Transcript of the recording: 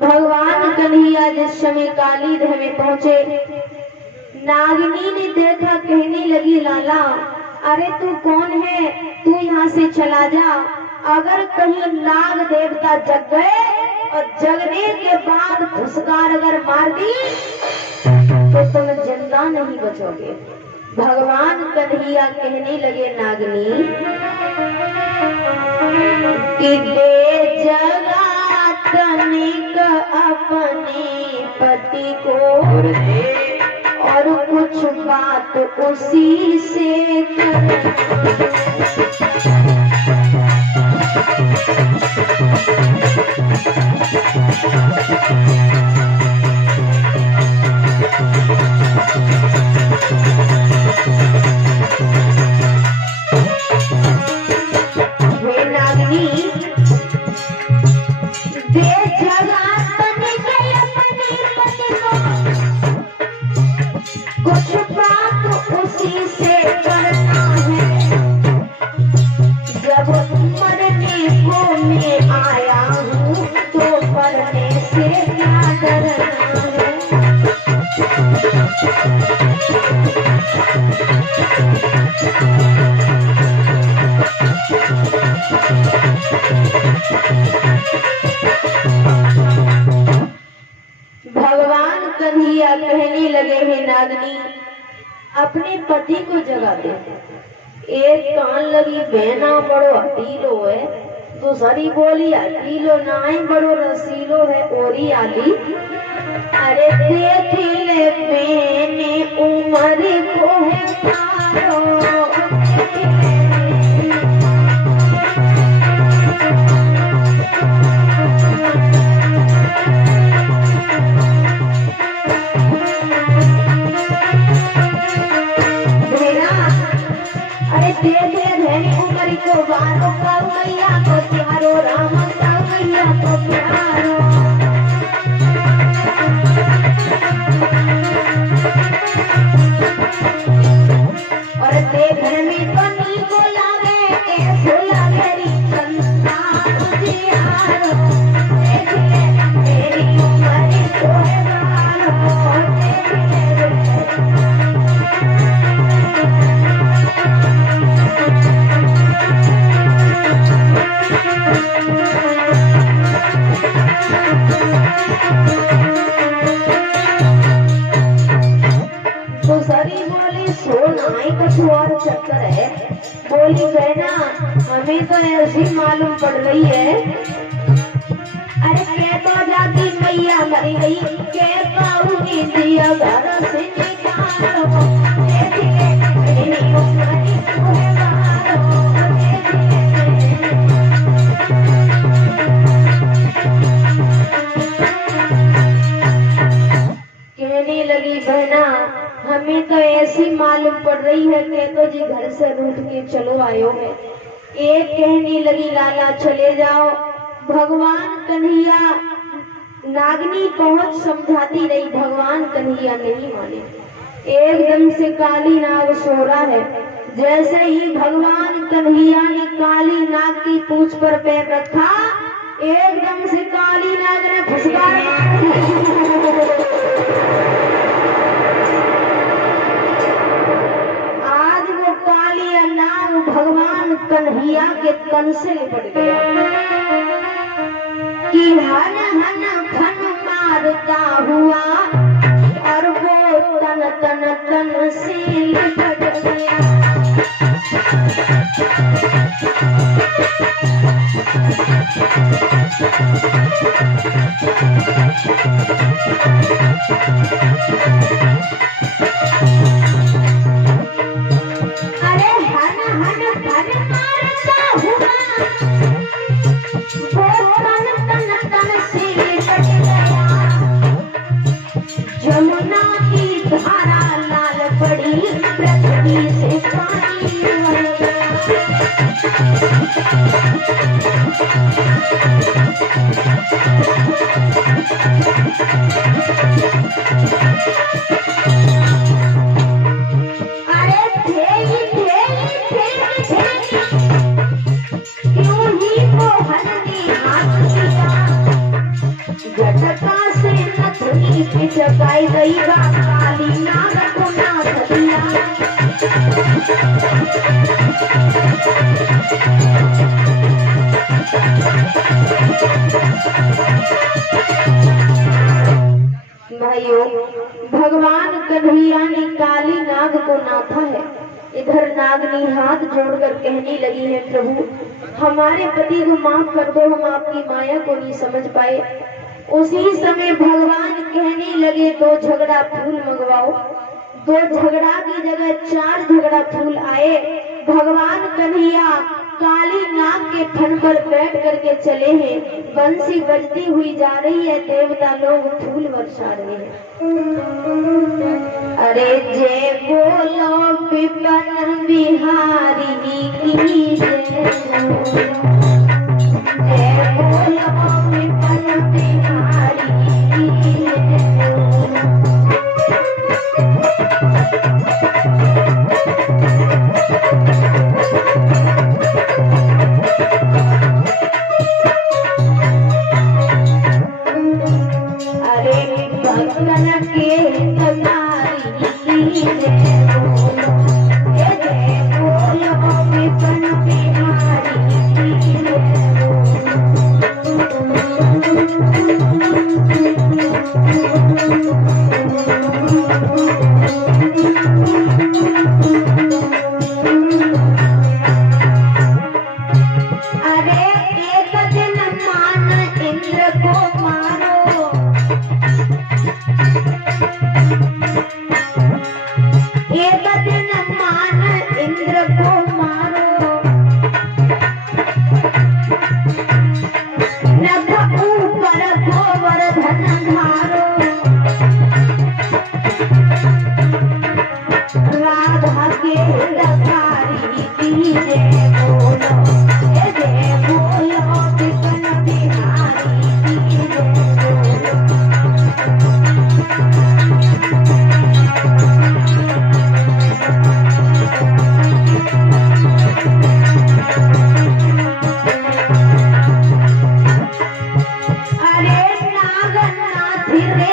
भगवान कन्हैया जिस समय कालीदह में पहुंचे, नागिनी ने देखा, कहने लगी, लाला अरे तू कौन है, तू यहाँ से चला जा। अगर कहीं नाग देवता जग गए और जगने के बाद फुसकार अगर मार दी तो तुम जिंदा नहीं बचोगे। भगवान कन्हैया कहने लगे नागिनी कि दे जगा तनिक अपने पति को और कुछ बात उसी से कर। भगवान कन्हैया कहने लगे, हे नागिनी अपने पति को जगा दे। एक कान लगी बहना बड़ो हटीलो है, दूसरी बोली हटीलो नाई बड़ो रसीलो है ओरी आली। अरे देख ले बेने उम्र को है तारो, को बारो कवैया को प्यारो, राम कवैया को प्यारो। और देख में बनी को लागे ऐसो लागे री चंदा उजियारो। देख ले मेरी उम्र को है बारो, देख ले कुछ और चक्कर है। बोली बहना हमें तो ऐसी मालूम पड़ रही है। अरे कहता जाती मैया मरी गई, कहता उगी दिया घर से निकालो। कहने लगी बहना हमें तो ऐसी मालूम पड़ रही है कि तो जी घर से रूठ के चलो आयो है। एक कहने लगी लाला चले जाओ। भगवान कन्हैया नागिनी पहुंच समझाती रही, भगवान कन्हैया नहीं माने। एकदम से काली नाग सो रहा है। जैसे ही भगवान कन्हैया ने काली नाग की पूंछ पर पैर रखा, एकदम से काली नाग ने फुसकार भगवान कन्हैया के तन से लिपट गया कि हन हन फन मारता हुआ और वो तन तन तन से लिपट गया। जमुना की धारा लाल पड़ी, पृथ्वी से पानी बह गया। अरे क्यों ही वो हरनी हाथ दिया। झटका से नथनी पिचकाई गई बा काली नाग को नाथ दिया। भाइयों, भगवान कन्हैया ने काली नाग को नाथा है। इधर नागनी हाथ जोड़कर कहने लगी है, प्रभु हमारे पति को माफ कर दो, हम आपकी माया को नहीं समझ पाए। उसी समय भगवान कहने लगे, दो झगड़ा फूल मंगवाओ। दो झगड़ा की जगह 4 झगड़ा फूल आए। भगवान कन्हैया काली नाग के फन पर बैठ करके चले हैं। बंसी बजती हुई जा रही है, देवता लोग फूल बरसा रहे हैं। अरे जय बोलो विपन बिहारी की जय, जय बोलो विपन बिहारी की जय। अरे नागनाथ रे